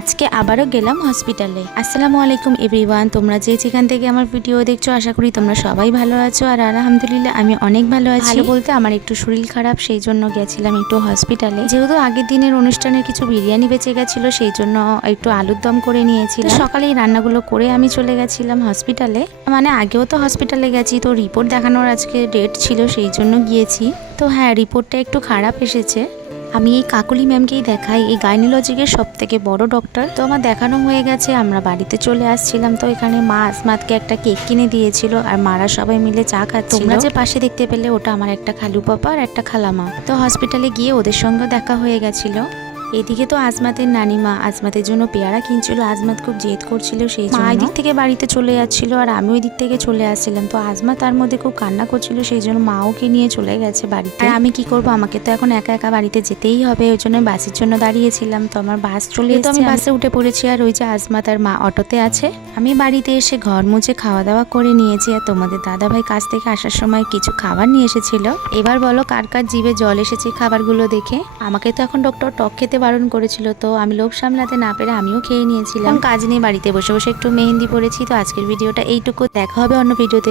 আজকে আবারও গেলাম হসপিটালে। আসসালামু আলাইকুম এভরিওয়ান, তোমরা যে যেখান থেকে আমার ভিডিও দেখছো আশা করি তোমরা সবাই ভালো আছো। আর আলহামদুলিল্লাহ আমি অনেক ভালো আছি। ভালো বলতে আমার একটু শরীর খারাপ, সেই জন্য গেছিলাম একটু হসপিটালে। যেহেতু আগের দিনের অনুষ্ঠানের কিছু বিরিয়ানি বেঁচে গেছিলো, সেই জন্য একটু আলুর দম করে নিয়েছিলাম। সকালেই রান্নাগুলো করে আমি চলে গেছিলাম হসপিটালে। মানে আগেও তো হসপিটালে গেছি, তো রিপোর্ট দেখানোর আজকে ডেট ছিল, সেই জন্য গিয়েছি। তো হ্যাঁ, রিপোর্টটা একটু খারাপ এসেছে। আমি এই কাকলি ম্যামকেই দেখাই, এই গাইনোলজিকের সব থেকে বড় ডক্টর। তো আমার দেখানো হয়ে গেছে, আমরা বাড়িতে চলে আসছিলাম। তো এখানে মা আসমাতকে একটা কেক কিনে দিয়েছিল, আর মারা সবাই মিলে চা খাচ্ছিল। তোমরা যে পাশে দেখতে পেলে, ওটা আমার একটা খালু পাপা আর একটা খালামা। তো হসপিটালে গিয়ে ওদের সঙ্গে দেখা হয়ে গেছিল। এদিকে তো আজমাতের নানিমা আজমাতের জন্য পেয়ারা কিনছিল। আজমাত খুব জেদ করছিল, সেই জন্য মা দিক থেকে বাড়িতে চলে যাচ্ছিল আর আমি ওই দিক থেকে চলে আসছিলাম। তো আজমা তার মধ্যে খুব কান্না করছিল, সেই জন্য মা ওকে নিয়ে চলে গেছে বাড়িতে। আর আমি কি করব, আমাকে তো এখন একা একা বাড়িতে যেতেই হবে, ওই জন্য বাসের জন্য দাঁড়িয়েছিলাম। তো আমার বাস চলে এসেছে, আমি বাসে উঠে পড়েছি। আর ওই যে আজমাত আর মা অটোতে আছে। আমি বাড়িতে এসে ঘর মুছে খাওয়া দাওয়া করে নিয়েছি। আর তোমাদের দাদা ভাই কাছ থেকে আসার সময় কিছু খাবার নিয়ে এসেছিল। এবার বলো কার কার জিভে জল এসেছে খাবারগুলো দেখে। আমাকে তো এখন ডক্টর টক খেতে বারণ করেছিল, তো আমি লোভ সামলাতে না পেরে আমিও খেয়ে নিয়েছিলাম। কাজ নিয়ে বাড়িতে বসে বসে একটু মেহেন্দি পড়েছি। তো আজকের ভিডিওটা এইটুকু, দেখা হবে অন্য ভিডিওতে।